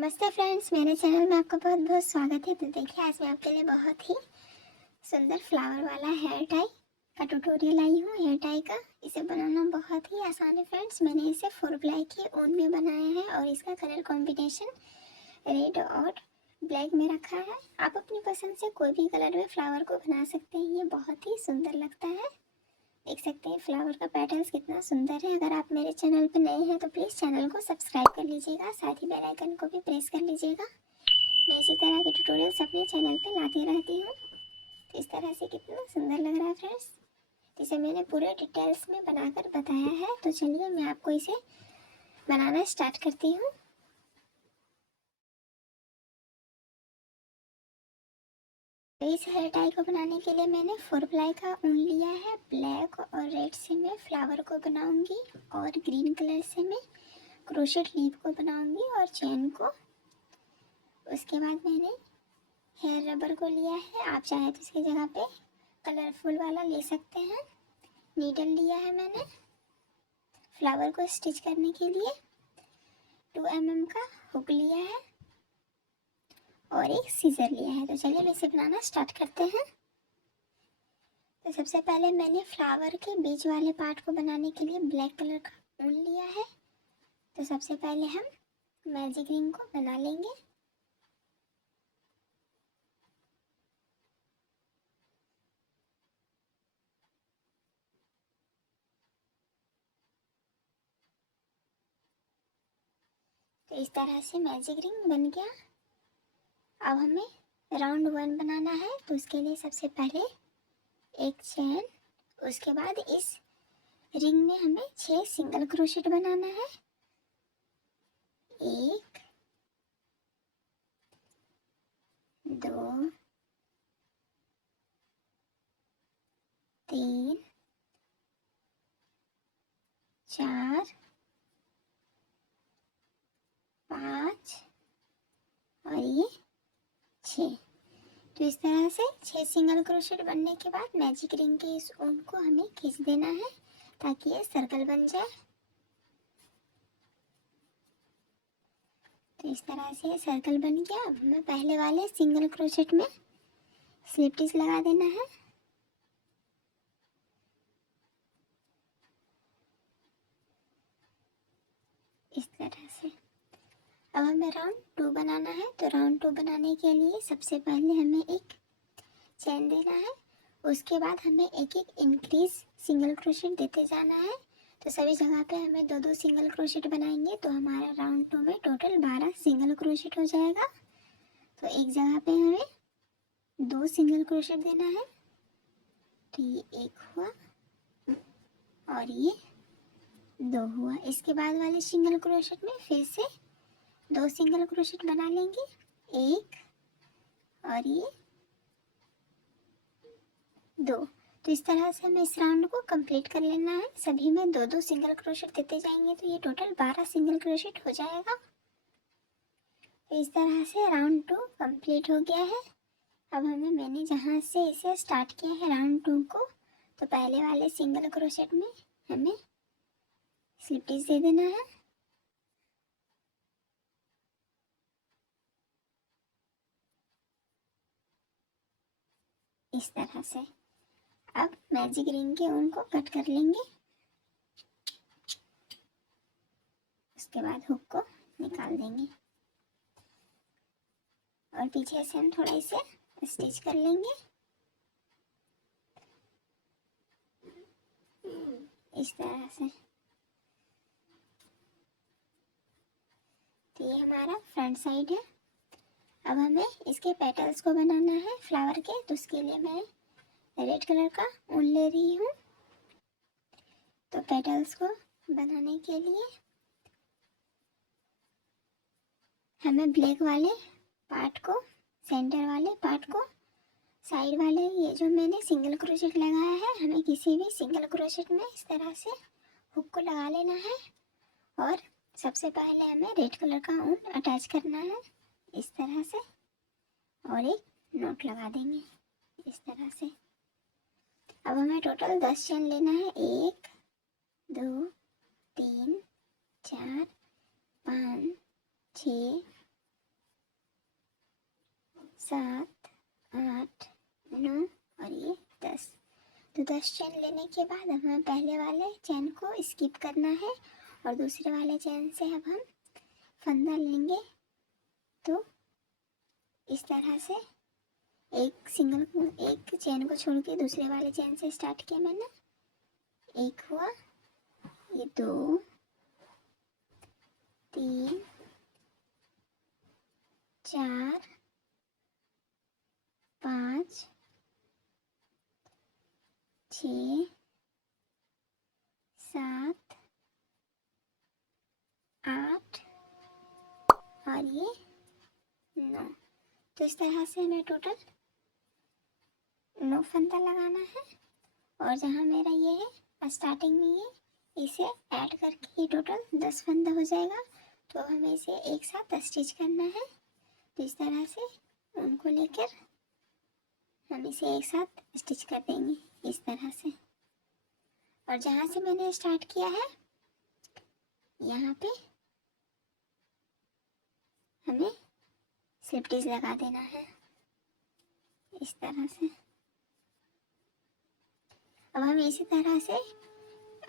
नमस्ते फ्रेंड्स, मेरे चैनल में आपका बहुत बहुत स्वागत है। तो देखिए, आज मैं आपके लिए बहुत ही सुंदर फ्लावर वाला हेयर टाई का ट्यूटोरियल आई हूँ। हेयर टाई का इसे बनाना बहुत ही आसान है फ्रेंड्स। मैंने इसे 4 प्लाई की ऊन में बनाया है और इसका कलर कॉम्बिनेशन रेड और ब्लैक में रखा है। आप अपनी पसंद से कोई भी कलर में फ्लावर को बना सकते हैं। ये बहुत ही सुंदर लगता है। देख सकते हैं फ्लावर का पैटर्न्स कितना सुंदर है। अगर आप मेरे चैनल पर नए हैं तो प्लीज़ चैनल को सब्सक्राइब कर लीजिएगा, साथ ही बेल आइकन को भी प्रेस कर लीजिएगा। मैं इसी तरह के ट्यूटोरियल्स अपने चैनल पे लाती रहती हूँ। तो इस तरह से कितना सुंदर लग रहा है फ्रेंड्स। इसे मैंने पूरे डिटेल्स में बनाकर बताया है। तो चलिए मैं आपको इसे बनाना स्टार्ट करती हूँ। तो इस हेयर टाई को बनाने के लिए मैंने 4 प्लाई का ऊन लिया है। ब्लैक और रेड से मैं फ्लावर को बनाऊंगी और ग्रीन कलर से मैं क्रोशेट लीफ को बनाऊंगी और चेन को। उसके बाद मैंने हेयर रबर को लिया है। आप चाहे तो इसकी जगह पे कलरफुल वाला ले सकते हैं। नीडल लिया है मैंने फ्लावर को स्टिच करने के लिए। 2 mm का हुक लिया है और एक सीजर लिया है। तो चलिए हम इसे बनाना स्टार्ट करते हैं। तो सबसे पहले मैंने फ्लावर के बीच वाले पार्ट को बनाने के लिए ब्लैक कलर का ऊन लिया है। तो सबसे पहले हम मैजिक रिंग को बना लेंगे। तो इस तरह से मैजिक रिंग बन गया। अब हमें राउंड 1 बनाना है। तो उसके लिए सबसे पहले एक चेन, उसके बाद इस रिंग में हमें 6 सिंगल क्रोशेट बनाना है। 1 2 3 4 5 और ये 6। तो इस तरह से 6 सिंगल क्रोशेट बनने के बाद मैजिक रिंग के इस ऊन को हमें खींच देना है ताकि ये सर्कल बन जाए। तो इस तरह से सर्कल बन गया। अब हमें पहले वाले सिंगल क्रोशेट में स्लिप स्टिच लगा देना है। इस तरह से अब हमें राउंड 2 बनाना है। तो राउंड 2 बनाने के लिए सबसे पहले हमें एक चेन देना है। उसके बाद हमें एक एक इंक्रीज सिंगल क्रोशेट देते जाना है। तो सभी जगह पे हमें 2-2 सिंगल क्रोशेट बनाएंगे तो हमारा राउंड 2 में टोटल 12 सिंगल क्रोशेट हो जाएगा। तो एक जगह पे हमें 2 सिंगल क्रोशेट देना है। तो ये एक हुआ और ये 2 हुआ। इसके बाद वाले सिंगल क्रोशेट में फिर से 2 सिंगल क्रोशेट बना लेंगे, एक और ये 2। तो इस तरह से हमें इस राउंड को कंप्लीट कर लेना है। सभी में 2-2 सिंगल क्रोशेट देते जाएंगे तो ये टोटल 12 सिंगल क्रोशेट हो जाएगा। तो इस तरह से राउंड 2 कंप्लीट हो गया है। अब मैंने जहाँ से इसे स्टार्ट किया है राउंड 2 को, तो पहले वाले सिंगल क्रोशेट में हमें स्लिप स्टिच दे देना है। इस तरह से अब मैजिक रिंग के ऊन को कट कर लेंगे। उसके बाद हुक को निकाल देंगे और पीछे से हम थोड़ा इसे स्टिच कर लेंगे। इस तरह से तो ये हमारा फ्रंट साइड है। अब हमें इसके पेटल्स को बनाना है फ्लावर के। तो उसके लिए मैं रेड कलर का ऊन ले रही हूँ। तो पेटल्स को बनाने के लिए हमें ब्लैक वाले पार्ट को, सेंटर वाले पार्ट को, साइड वाले ये जो मैंने सिंगल क्रोशेट लगाया है, हमें किसी भी सिंगल क्रोशेट में इस तरह से हुक को लगा लेना है। और सबसे पहले हमें रेड कलर का ऊन अटैच करना है इस तरह से और एक नोट लगा देंगे इस तरह से। अब हमें टोटल 10 चेन लेना है। 1 2 3 4 5 6 10 चेन लेने के बाद अब हमें पहले वाले चेन को स्किप करना है और दूसरे वाले चेन से अब हम फंदा लेंगे। तो इस तरह से एक चेन को छोड़ के दूसरे वाले चेन से स्टार्ट किया मैंने। एक हुआ, ये 2, 3, 4, 5, 6, 7, 8 और ये 9। तो इस तरह से हमें टोटल 9 फंदा लगाना है। और जहाँ मेरा ये है स्टार्टिंग में ये, इसे ऐड करके ये टोटल 10 फंदा हो जाएगा। तो हमें इसे एक साथ स्टिच करना है। तो इस तरह से उनको लेकर हम इसे एक साथ स्टिच कर देंगे इस तरह से। और जहाँ से मैंने स्टार्ट किया है यहाँ पे हमें स्लिप स्टिच लगा देना है इस तरह से। अब हमें इसी तरह से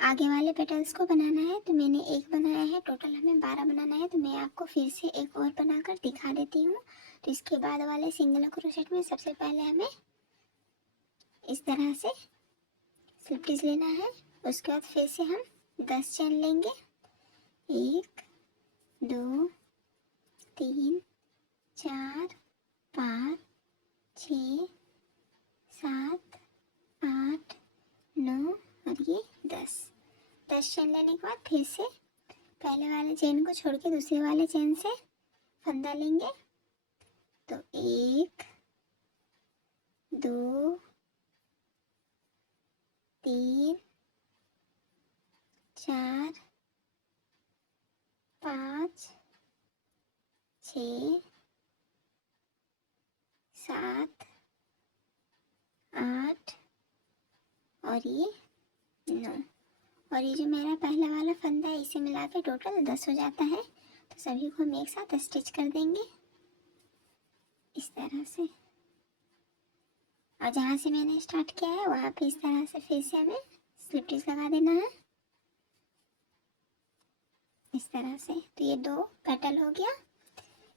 आगे वाले पेटल्स को बनाना है। तो मैंने एक बनाया है, टोटल हमें 12 बनाना है। तो मैं आपको फिर से एक और बनाकर दिखा देती हूँ। तो इसके बाद वाले सिंगल क्रोशेट में सबसे पहले हमें इस तरह से स्लिप स्टिच लेना है। उसके बाद फिर से हम 10 चेन लेंगे। 1, 2, 3, 4, 5, 6, 7, 8, 9 और ये 10 चेन लेने के बाद फिर से पहले वाले चेन को छोड़ के दूसरे वाले चेन से फंदा लेंगे। तो 1, 2, 3, 4, 5, 6, 7, 8 और ये 9। और ये जो मेरा पहला वाला फंदा है इसे मिला के टोटल 10 हो जाता है। तो सभी को हम एक साथ स्टिच कर देंगे इस तरह से। और जहाँ से मैंने स्टार्ट किया है वहाँ पे इस तरह से फिर से हमें स्लिप स्टिच लगा देना है इस तरह से। तो ये 2 पेटल हो गया।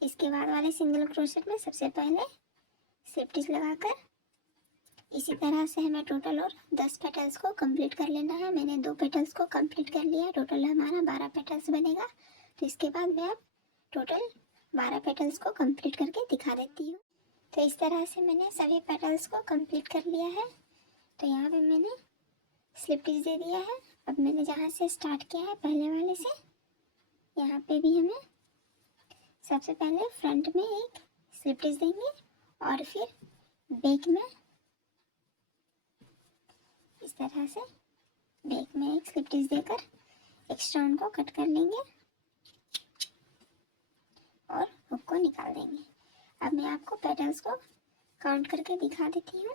इसके बाद वाले सिंगल क्रोशेट में सबसे पहले स्लिप स्टिच लगाकर इसी तरह से हमें टोटल और 10 पेटल्स को कंप्लीट कर लेना है। मैंने 2 पेटल्स को कंप्लीट कर लिया है, टोटल हमारा 12 पेटल्स बनेगा। तो इसके बाद मैं अब टोटल 12 पेटल्स को कंप्लीट करके दिखा देती हूँ। तो इस तरह से मैंने सभी पेटल्स को कंप्लीट कर लिया है। तो यहाँ पे मैंने स्लिप स्टिच दे दिया है। अब मैंने जहाँ से स्टार्ट किया है पहले वाले से, यहाँ पे भी हमें सबसे पहले फ्रंट में एक स्लिप स्टिच देंगे और फिर बैक में इस तरह से बैक में एक स्लिप स्टिच देकर एक्स्ट्रा उनको कट कर लेंगे और हुक को निकाल देंगे। अब मैं आपको पेटल्स को काउंट करके दिखा देती हूँ।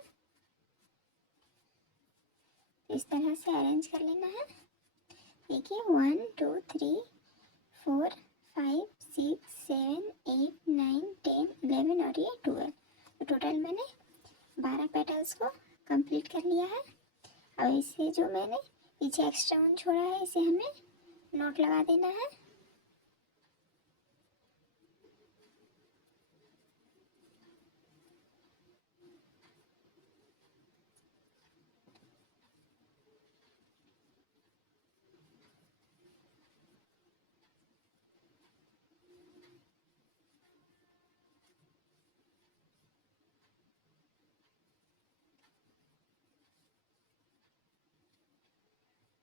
इस तरह से अरेंज कर लेना है। देखिए 1, 2, 3, 4, 5, 6, 7, 8, 9, 10, 11 और ये 12। तो टोटल मैंने 12 पेटल्स को कंप्लीट कर लिया है। अब इसे जो मैंने पीछे एक्स्ट्रा वन छोड़ा है इसे हमें नोट लगा देना है।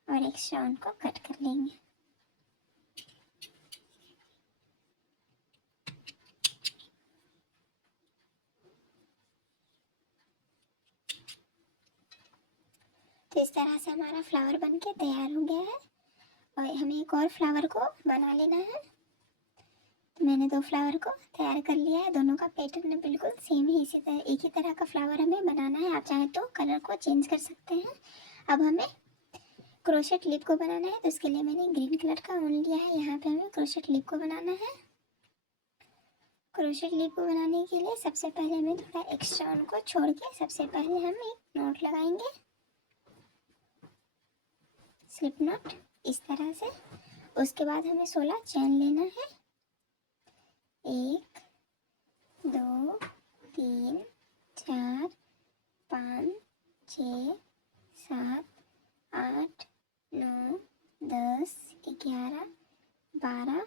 और एक्स्ट्रा वन को कट कर लेंगे। तो इस तरह से हमारा फ्लावर बनके तैयार हो गया है। और हमें एक और फ्लावर को बना लेना है। तो मैंने 2 फ्लावर को तैयार कर लिया है। दोनों का पैटर्न बिल्कुल सेम है, इसी तरह एक ही तरह का फ्लावर हमें बनाना है। आप चाहे तो कलर को चेंज कर सकते हैं। अब हमें क्रोशेट लिप को बनाना है। तो इसके लिए मैंने ग्रीन कलर का ऊन लिया है। यहाँ पे हमें क्रोशेट लिप को बनाना है। क्रोशेट लिप को बनाने के लिए सबसे पहले हमें थोड़ा एक्स्ट्रा ऊन को छोड़ के सबसे पहले हम एक नॉट लगाएंगे स्लिप नॉट इस तरह से। उसके बाद हमें 16 चेन लेना है। 1 2 3 4 5 6 7 8 9 10 11 12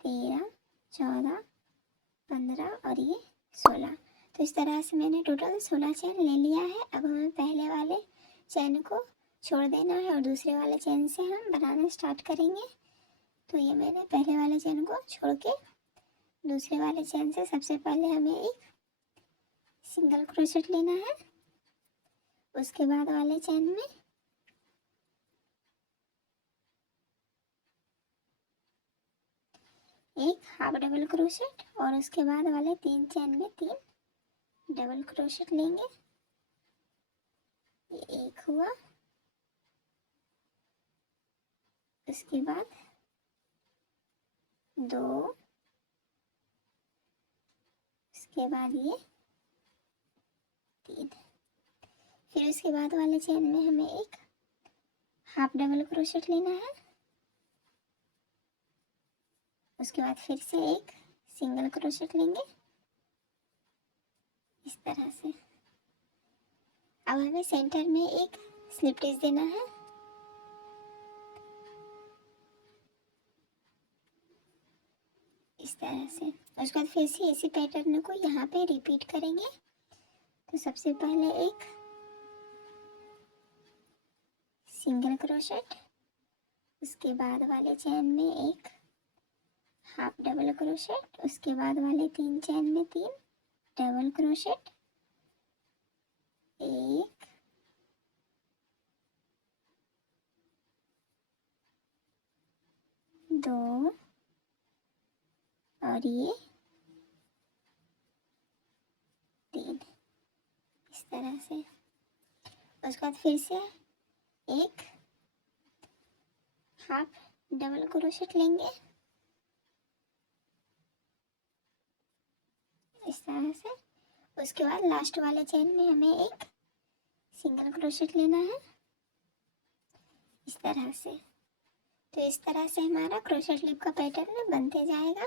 13 14 15 और ये 16। तो इस तरह से मैंने टोटल 16 चेन ले लिया है। अब हमें पहले वाले चेन को छोड़ देना है और दूसरे वाले चेन से हम बनाना स्टार्ट करेंगे। तो ये मैंने पहले वाले चेन को छोड़ के दूसरे वाले चेन से सबसे पहले हमें एक सिंगल क्रोशेट लेना है। उसके बाद वाले चेन में एक हाफ डबल क्रोशेट और उसके बाद वाले 3 चेन में 3 डबल क्रोशेट लेंगे। ये एक हुआ। उसके बाद 2, उसके बाद ये 3। फिर उसके बाद वाले चेन में हमें एक हाफ डबल क्रोशेट लेना है। उसके बाद फिर से एक सिंगल क्रोशेट लेंगे इस तरह से। अब हमें सेंटर में एक स्लिप स्टिच देना है। इस तरह से। उसके बाद फिर से इसी पैटर्न को यहाँ पे रिपीट करेंगे। तो सबसे पहले एक सिंगल क्रोशेट, उसके बाद वाले चेन में एक हाफ डबल क्रोशेट, उसके बाद वाले 3 चेन में 3 डबल क्रोशेट, 1 2 और ये 3 इस तरह से। उसके बाद फिर से एक हाफ डबल क्रोशेट लेंगे इस तरह से। उसके बाद लास्ट वाले चेन में हमें एक सिंगल क्रोशेट लेना है इस तरह से। तो इस तरह से हमारा क्रोशेट लिप का पैटर्न बनते जाएगा।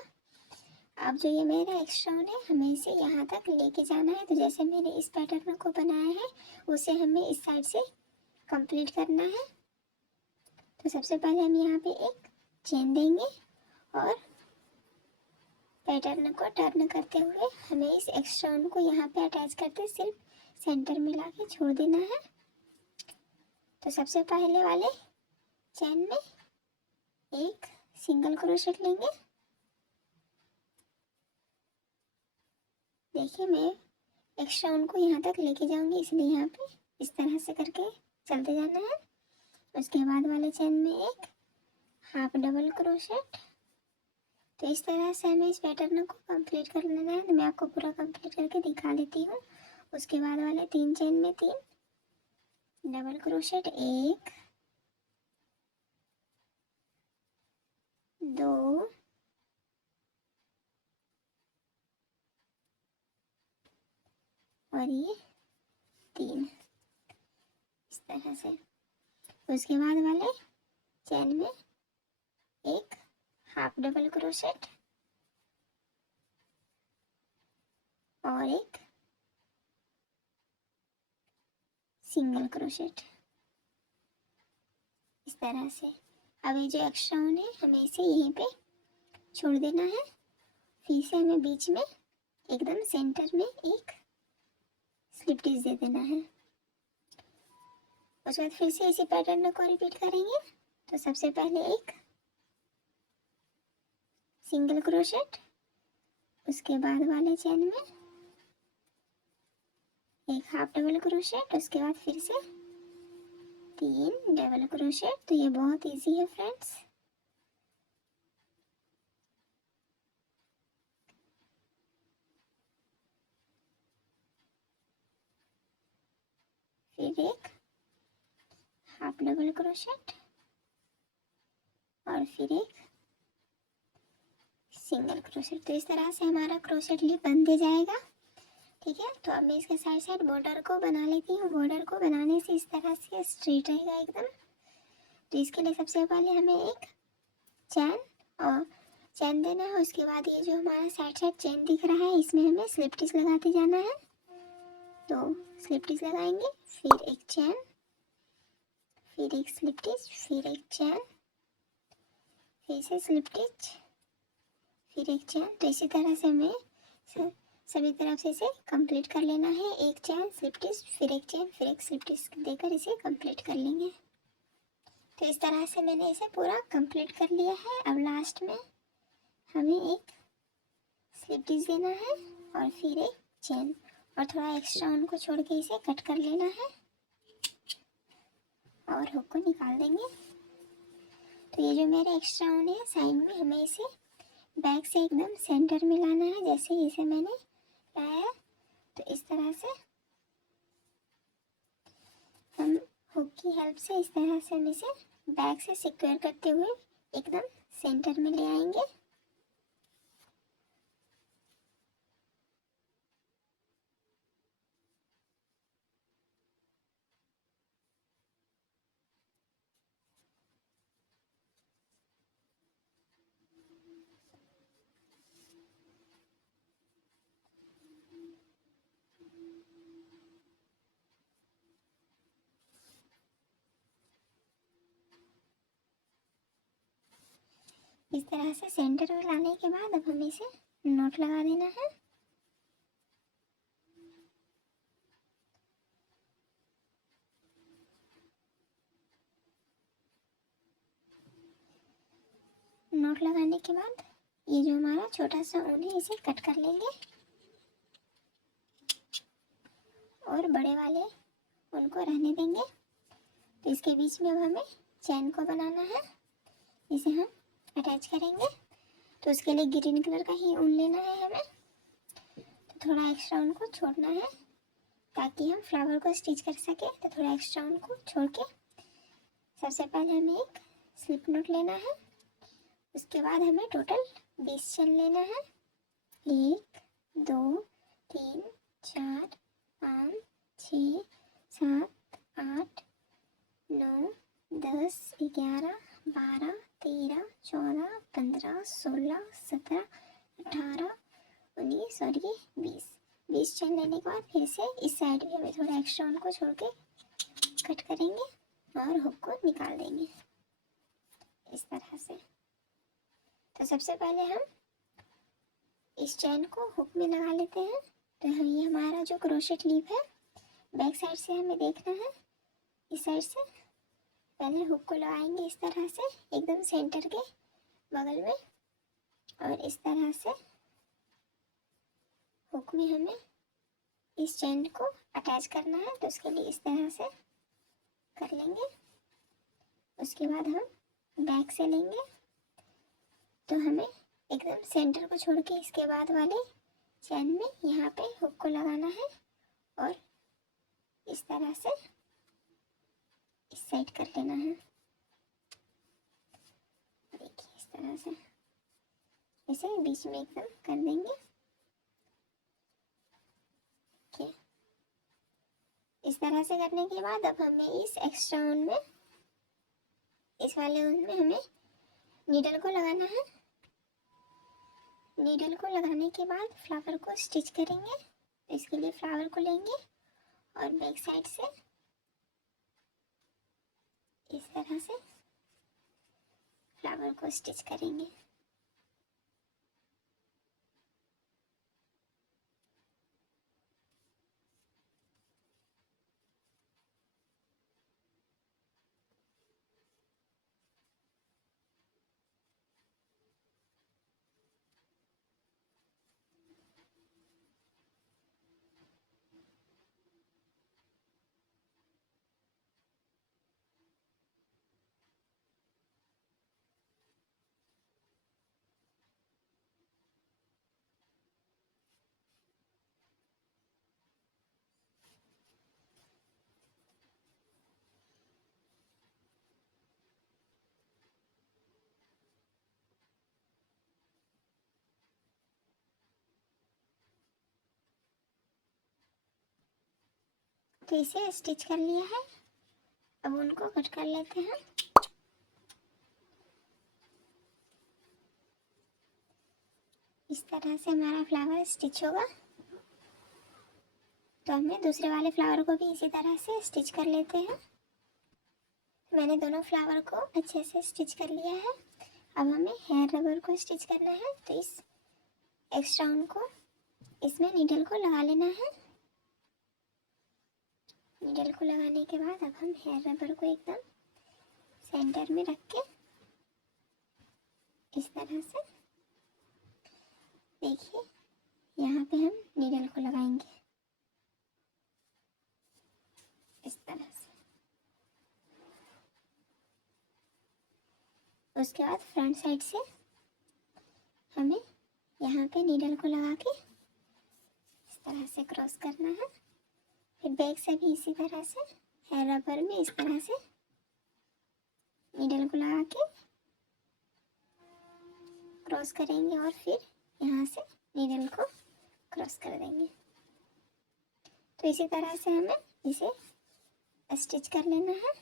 अब जो ये मेरा एक्स्ट्रा है हमें इसे यहाँ तक लेके जाना है। तो जैसे मैंने इस पैटर्न को बनाया है उसे हमें इस साइड से कंप्लीट करना है। तो सबसे पहले हम यहाँ पे एक चेन देंगे और पैटर्न को टर्न करते हुए हमें इस एक्स्ट्रा को यहाँ पे अटैच करके सिर्फ सेंटर में ला के छोड़ देना है। तो सबसे पहले वाले चेन में एक सिंगल क्रोशेट लेंगे। देखिए मैं एक्स्ट्रा को यहाँ तक लेके जाऊंगी, इसलिए यहाँ पे इस तरह से करके चलते जाना है। उसके बाद वाले चेन में एक हाफ डबल क्रोशेट। तो इस तरह से हमें इस पैटर्न को कंप्लीट कर लेना है। तो मैं आपको पूरा कंप्लीट करके दिखा देती हूँ। उसके बाद वाले 3 चेन में 3 डबल क्रोशेट, 1 2 और ये 3 इस तरह से। उसके बाद वाले चेन में एक हाफ डबल क्रोशेट और एक सिंगल क्रोशेट इस तरह से। अब ये जो एक्स्ट्रा है हमें इसे यहीं पे छोड़ देना है। फिर से हमें बीच में एकदम सेंटर में एक स्लिप स्टिच दे देना है। उसके बाद फिर से इसी पैटर्न को रिपीट करेंगे। तो सबसे पहले एक सिंगल क्रोशेट, उसके बाद वाले चेन में एक हाफ डबल क्रोशेट, उसके बाद फिर से 3 डबल क्रोशेट। तो ये बहुत इजी है फ्रेंड्स। फिर एक हाफ डबल क्रोशेट और फिर एक सिंगल क्रोशेट। तो इस तरह से हमारा क्रोशेट लिप बनते जाएगा। ठीक है, तो अब मैं इसके साइड साइड बॉर्डर को बना लेती हूँ। बॉर्डर को बनाने से इस तरह से स्ट्रेट रहेगा एकदम। तो इसके लिए सबसे पहले हमें एक चैन और चैन देना है। उसके बाद ये जो हमारा साइड साइड चेन दिख रहा है इसमें हमें स्लिप स्टिच लगाते जाना है। तो स्लिप स्टिच लगाएंगे, फिर एक चैन, फिर एक स्लिप स्टिच, फिर एक चैन, फिर से स्लिप स्टिच, फिर एक चैन। तो इसी तरह से हमें सभी तरफ से इसे कंप्लीट कर लेना है। एक चैन, स्लिप स्टिच, फिर एक चैन, फिर एक स्लिप स्टिच देकर इसे कंप्लीट कर लेंगे। तो इस तरह से मैंने इसे पूरा कंप्लीट कर लिया है। अब लास्ट में हमें एक स्लिप स्टिच देना है और फिर एक चैन और थोड़ा एक्स्ट्रा उनको छोड़ के इसे कट कर लेना है और हुक को निकाल देंगे। तो ये जो मेरे एक्स्ट्रा ऊन है साइड में, हमें इसे बैक से एकदम सेंटर में लाना है। जैसे इसे मैंने लाया तो इस तरह से हम हुक की हेल्प से इस तरह से हम इसे बैक से सिक्योर करते हुए एकदम सेंटर में ले आएंगे। इस तरह से सेंटर में लाने के बाद अब हमें इसे नॉट लगा देना है। नॉट लगाने के बाद ये जो हमारा छोटा सा ऊन है इसे कट कर लेंगे और बड़े वाले ऊन को रहने देंगे। तो इसके बीच में अब हमें चैन को बनाना है, इसे हम अटैच करेंगे। तो उसके लिए ग्रीन कलर का ही ऊन लेना है हमें। तो थोड़ा एक्स्ट्रा ऊन को छोड़ना है ताकि हम फ्लावर को स्टिच कर सके। तो थोड़ा एक्स्ट्रा ऊन को छोड़ के सबसे पहले हमें एक स्लिप नॉट लेना है। उसके बाद हमें टोटल 20 चैन लेना है। 1 2 3 4 5 6 7 8 9 10 11 12 13 14 15 16 17 18 19 और ये 20 चैन लेने के बाद फिर से इस साइड भी हमें थोड़ा एक्स्ट्रा उनको छोड़ के कट करेंगे और हुक को निकाल देंगे इस तरह से। तो सबसे पहले हम इस चैन को हुक में लगा लेते हैं। तो हम ये हमारा जो क्रोशेट लीफ है बैक साइड से हमें देखना है। इस साइड से पहले हुक को लगाएंगे इस तरह से एकदम सेंटर के बगल में और इस तरह से हुक में हमें इस चैन को अटैच करना है। तो उसके लिए इस तरह से कर लेंगे। उसके बाद हम बैक से लेंगे। तो हमें एकदम सेंटर को छोड़ के इसके बाद वाले चैन में यहाँ पे हुक को लगाना है और इस तरह से इस साइड कर लेना है। देखिए इस तरह से इसे बीच में एकदम कर देंगे। ठीक, इस तरह से करने के बाद अब हमें इस एक्स्ट्रा ऊन में, इस वाले ऊन में हमें नीडल को लगाना है। नीडल को लगाने के बाद फ्लावर को स्टिच करेंगे। तो इसके लिए फ्लावर को लेंगे और बैक साइड से इस तरह से फ्लावर को स्टिच करेंगे। तो इसे स्टिच कर लिया है। अब उनको कट कर लेते हैं। इस तरह से हमारा फ्लावर स्टिच होगा। तो हमें दूसरे वाले फ्लावर को भी इसी तरह से स्टिच कर लेते हैं। मैंने दोनों फ्लावर को अच्छे से स्टिच कर लिया है। अब हमें हेयर रबर को स्टिच करना है। तो इस एक्स्ट्रा ऊन को इसमें नीडल को लगा लेना है। नीडल को लगाने के बाद अब हम हेयर रबर को एकदम सेंटर में रख के इस तरह से, देखिए यहाँ पे हम नीडल को लगाएंगे इस तरह से। उसके बाद फ्रंट साइड से हमें यहाँ पे नीडल को लगा के इस तरह से क्रॉस करना है। फिर बैक से भी इसी तरह से हेयर रबर में इस तरह से नीडल को लगा के क्रॉस करेंगे और फिर यहाँ से नीडल को क्रॉस कर देंगे। तो इसी तरह से हमें इसे स्टिच कर लेना है।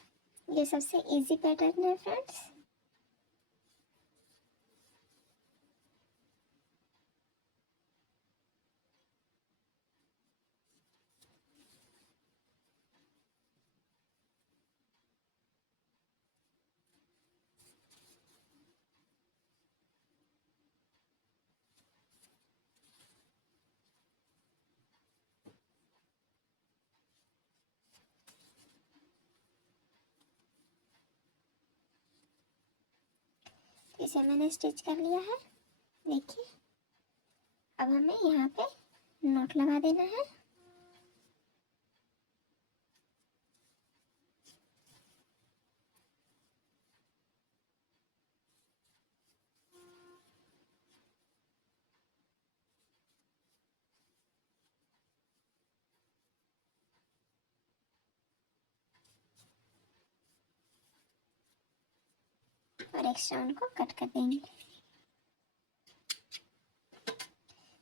ये सबसे इजी पैटर्न है फ्रेंड्स। इसे मैंने स्टिच कर लिया है। देखिए अब हमें यहाँ पे नॉट लगा देना है। और एक्स्ट्रा उनको कट कर देंगे।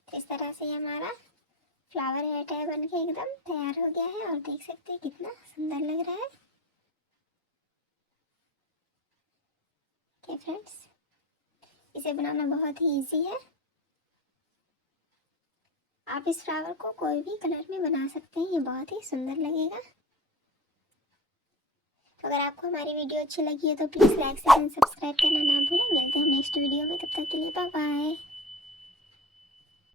तो इस तरह से हमारा फ्लावर हेयर टाई बन के एकदम तैयार हो गया है। और देख सकते हैं कितना सुंदर लग रहा है। ओके फ्रेंड्स, इसे बनाना बहुत ही इजी है। आप इस फ्लावर को कोई भी कलर में बना सकते हैं, ये बहुत ही सुंदर लगेगा। तो अगर आपको हमारी वीडियो अच्छी लगी है तो please like share and subscribe करना ना भूलें। मिलते हैं नेक्स्ट वीडियो में, तब तक के लिए बाय बाय।